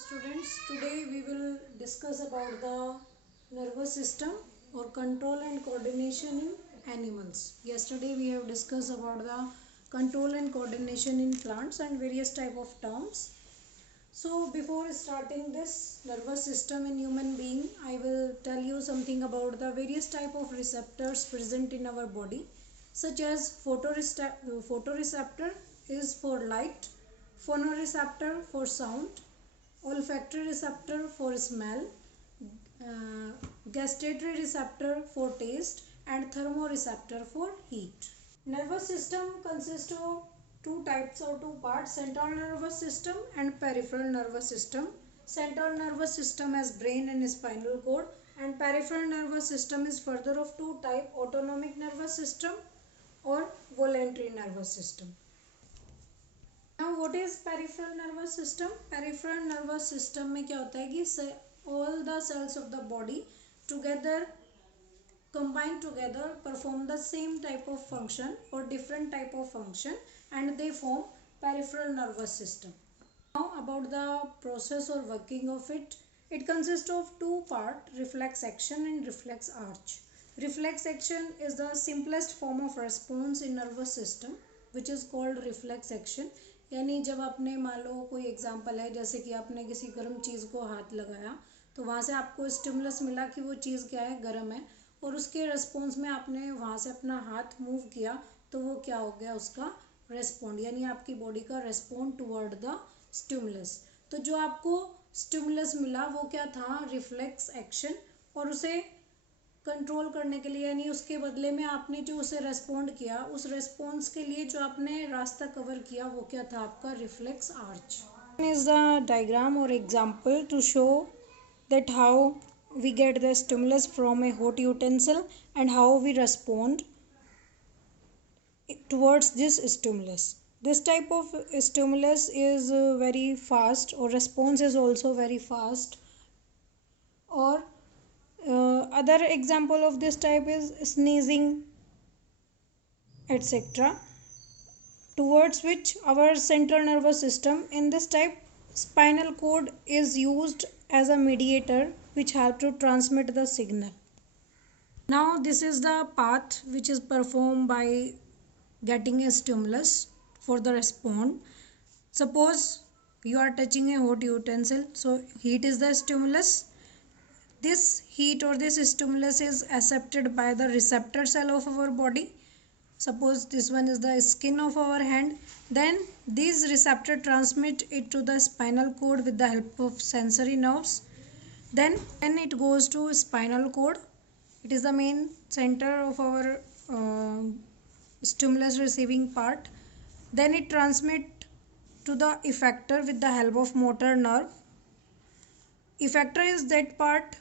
students, today we will discuss about the nervous system or control and coordination in animals. Yesterday we have discussed about the control and coordination in plants and various type of terms. So before starting this nervous system in human being, I will tell you something about the various type of receptors present in our body, such as photoreceptor is for light, phonoreceptor for sound, olfactory receptor for smell, gustatory receptor for taste, and thermoreceptor for heat. Nervous system consists of two types or two parts: central nervous system and peripheral nervous system. Central nervous system has brain and spinal cord, and peripheral nervous system is further of two types: autonomic nervous system or voluntary nervous system. Now what is peripheral nervous system? Peripheral nervous system में क्या होता है कि all the cells of the body together combine together perform the same type of function or different type of function and they form peripheral nervous system. Now about the process or working of it. It consists of two parts: reflex action and reflex arch. Reflex action is the simplest form of response in nervous system which is called reflex action. यानी जब आपने मान लो कोई example है, जैसे कि आपने किसी गर्म चीज़ को हाथ लगाया तो वहाँ से आपको स्टिमुलस मिला कि वो चीज़ क्या है, गर्म है, और उसके रिस्पॉन्स में आपने वहाँ से अपना हाथ मूव किया तो वो क्या हो गया, उसका रेस्पॉन्ड, यानी आपकी बॉडी का रेस्पॉन्ड टुवर्ड द स्टिमुलस. तो जो आपको स्टिमुलस मिला वो क्या था, रिफ्लेक्स एक्शन, और उसे कंट्रोल करने के लिए यानी उसके बदले में आपने जो उसे रेस्पॉन्ड किया, उस रेस्पॉन्स के लिए जो आपने रास्ता कवर किया वो क्या था, आपका reflex arc. Is the diagram और example to show that how we get the stimulus from a hot utensil and how we respond towards this stimulus. This type of stimulus is very fast, or response is also very fast, or other example of this type is sneezing, etc., towards which our central nervous system, in this type spinal cord is used as a mediator which help to transmit the signal. Now this is the path which is performed by getting a stimulus for the response. Suppose you are touching a hot utensil, so heat is the stimulus. This heat or this stimulus is accepted by the receptor cell of our body. Suppose this one is the skin of our hand, then these receptor transmit it to the spinal cord with the help of sensory nerves. Then when it goes to spinal cord, it is the main center of our stimulus receiving part. Then it transmit to the effector with the help of motor nerve. Effector is that part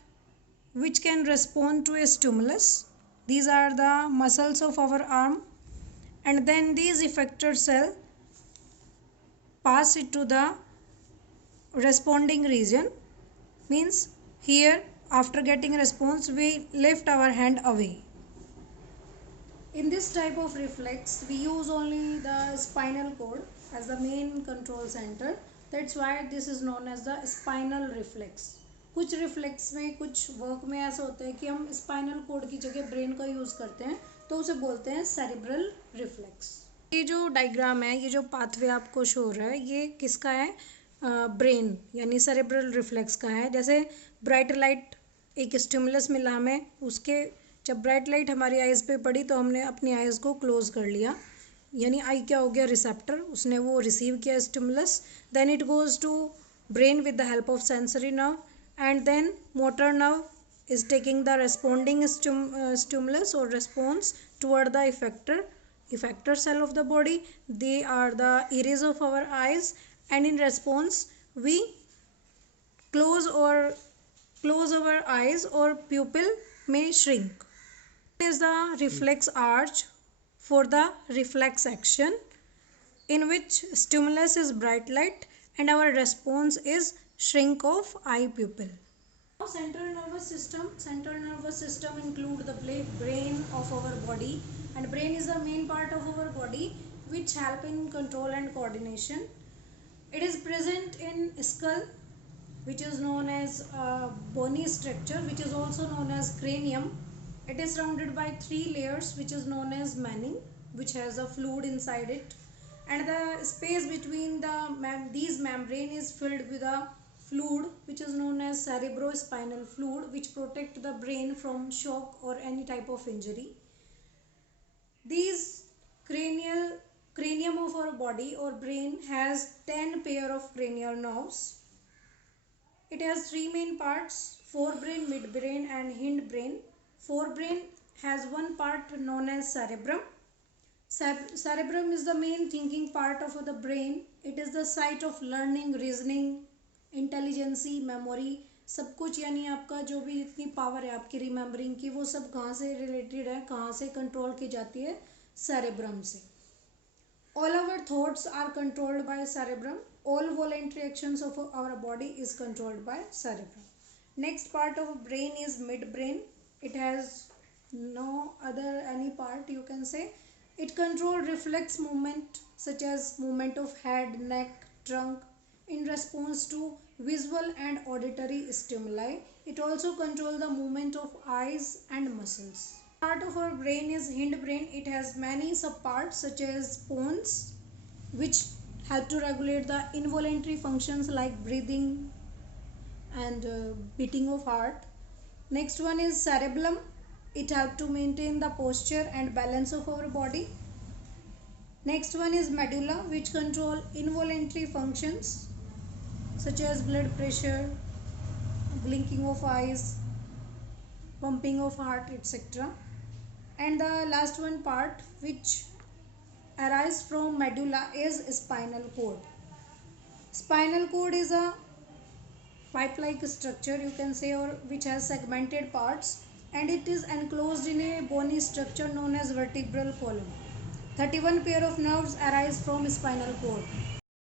which can respond to a stimulus. These are the muscles of our arm, and then these effector cell pass it to the responding region. Means here after getting response we lift our hand away. In this type of reflex we use only the spinal cord as the main control center. That's why this is known as the spinal reflex. कुछ reflex में, कुछ work में ऐसा होता है कि हम spinal cord की जगह ब्रेन का यूज़ करते हैं, तो उसे बोलते हैं सेरिब्रल रिफ्लेक्स. ये जो डायग्राम है, ये जो पाथवे आपको शो हो रहा है, ये किसका है, ब्रेन यानी सेरिब्रल रिफ्लेक्स का है. जैसे ब्राइट लाइट एक स्टिमुलस मिला हमें, उसके जब ब्राइट लाइट हमारी आइज़ पे पड़ी तो हमने अपनी आइज़ को क्लोज कर लिया, यानी आई क्या हो गया, रिसेप्टर, उसने वो रिसीव किया stimulus. Then it goes to brain with the help of sensory nerve, and then motor nerve is taking the responding stimulus or response toward the effector cell of the body. They are the iris of our eyes, and in response we close our eyes or pupil may shrink. This is the reflex arch for the reflex action, in which stimulus is bright light and our response is shrink of eye pupil. Now central nervous system include the brain of our body, and brain is the main part of our body which help in control and coordination. It is present in skull which is known as bony structure, which is also known as cranium. It is surrounded by 3 layers, which is known as manning, which has a fluid inside it, and the space between these membrane is filled with a fluid which is known as cerebrospinal fluid, which protect the brain from shock or any type of injury. These cranium of our body or brain has 10 pair of cranial nerves. It has 3 main parts: forebrain, midbrain and hindbrain. Forebrain has one part known as cerebrum. Cerebrum is the main thinking part of the brain. It is the site of learning, reasoning, intelligence, memory, सब कुछ, यानी आपका जो भी इतनी power है आपकी remembering की, वो सब कहाँ से रिलेटेड है, कहाँ से कंट्रोल की जाती है? सेरेब्रम से. All our thoughts are controlled by cerebrum. All voluntary actions of our body is controlled by cerebrum. Next part of brain is mid brain. It has no other any part, you can say. It control reflex movement such as movement of head, neck, trunk in response to visual and auditory stimuli. It also control the movement of eyes and muscles. Part of our brain is hindbrain. It has many subparts such as pons, which help to regulate the involuntary functions like breathing and beating of heart. Next one is cerebellum. It helps to maintain the posture and balance of our body. Next one is medulla, which control involuntary functions such as blood pressure, blinking of eyes, pumping of heart, etc. And the last one part which arises from medulla is spinal cord. Spinal cord is a pipe-like structure, you can say, or which has segmented parts, and it is enclosed in a bony structure known as vertebral column. 31 pair of nerves arise from spinal cord.